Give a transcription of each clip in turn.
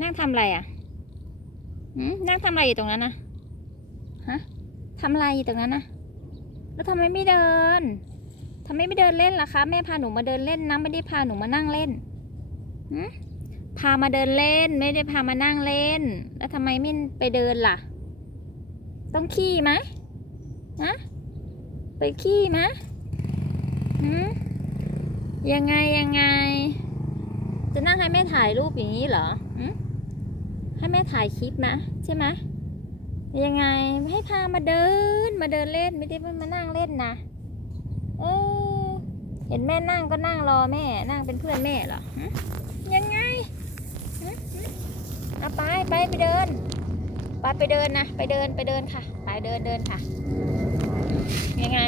นั่งทำอะไรอะหืมนั่งทำอะไรอยู่ตรงนั้นนะฮะทำอะไรอยู่ตรงนั้นนะแล้วทำไมไม่เดินทำไมไม่เดินเล่นล่ะคะ แม่พาหนูมาเดินเล่นนะไม่ได้พาหนูมานั่งเล่นหืมพามาเดินเล่น ไม่ได้พามานั่งเล่น แล้วทำไมไม่ไปเดินล่ะ ต้องขี่ไหมฮะไปขี่ไหมหืมยังไงยังไง จะนั่งให้แม่ถ่ายรูปอย่างนี้เหรอหืมให้แม่ถ่ายคลิปนะใช่ไหมยังไงให้พามาเดินมาเดินเล่นไม่ได้มานั่งเล่นนะเออเห็นแม่นั่งก็นั่งรอแม่ นั่งเป็นเพื่อนแม่เหรอยังไงหึหึเอาไปไปไปเดินไปไปเดินนะไปเดินไปเดินค่ะ ไปเดินเดินค่ะ ยังไง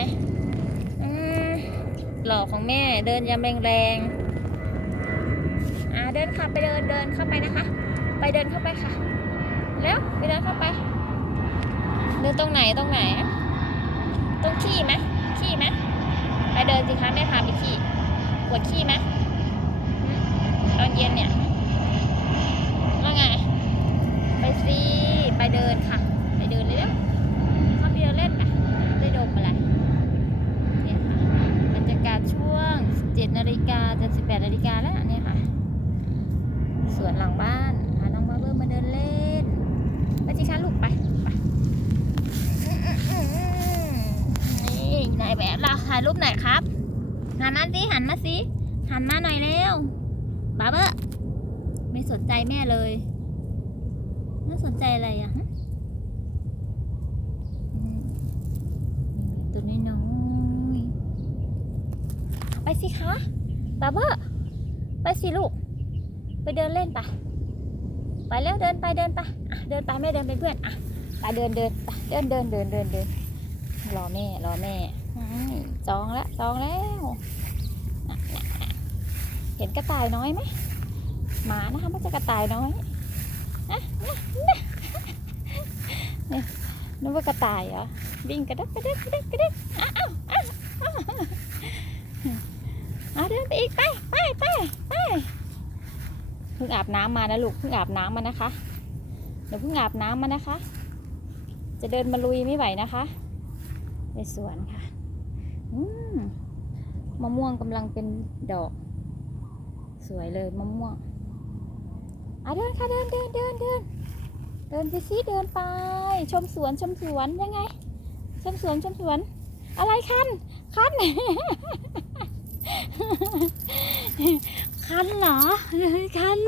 อืมหล่อของแม่เดินยำแรงๆ เดินค่ะไปเดินเดินเข้าไปนะคะ ไปเดินเข้าไปค่ะเร็วไปเดินเข้าไปเดินตรงไหนตรงไหนตรงขี้ไหมขี้ไหมไปเดินสิคะแม่พาไปขี้ปวดขี้ไหมตอนเย็นเนี่ยว่าไงไปสิไปเดินค่ะ ไปเดินเลยเร็วเข้าไปเดินเล่นไปได้ดมอะไรเนี่ยค่ะบรรยากาศช่วง7นาฬิกาจะ18นาฬิกาแล้วเนี่ยค่ะ สวนหลังบ้านพาน้องบาเบอร์มาเดินเล่นไปสิคะลูกไปไปนี่นายแบบเราถ่ายรูปหน่อยครับหันมาสิหันมาสิหันมาหน่อยเร็วบาเบอร์ไม่สนใจแม่เลยน่าสนใจอะไรอะฮะตัวน้อยๆไปสิคะบาเบอร์ไปสิลูก ไปเดินเล่นไปไปแล้วเดินไปเดินไปอะเดินไปแม่เดินเป็นเพื่อนอะไปเดินเดินไปเดินเดินเดินเดินเดินรอแม่รอแม่จองแล้วจองแล้วเห็นกระต่ายน้อยไหมหมานะคะไม่ใช่กระต่ายน้อยนะนะนี่นึกว่ากระต่ายเหรอวิ่งกระดึกกระดึกกระดึกกระดึกอ้าวอ้าวอ้าวอ้าวเดินไปอีกไป พิ่งอาบน้ำมานะลูกเพิ่งอาบน้ำมานะคะเดี๋ยวเพิ่งอาบน้ำมานะคะ จะเดินมาลุยไม่ไหวนะคะ ในสวนค่ะอืมมะม่วงกำลังเป็นดอก สวยเลยมะม่วงอะเดินค่ะเดินเดินเดินเดินเดินไปสิเดินไป ชมสวนชมสวนยังไง ชมสวนชมสวน อะไรคันคัน คันเหรอคัน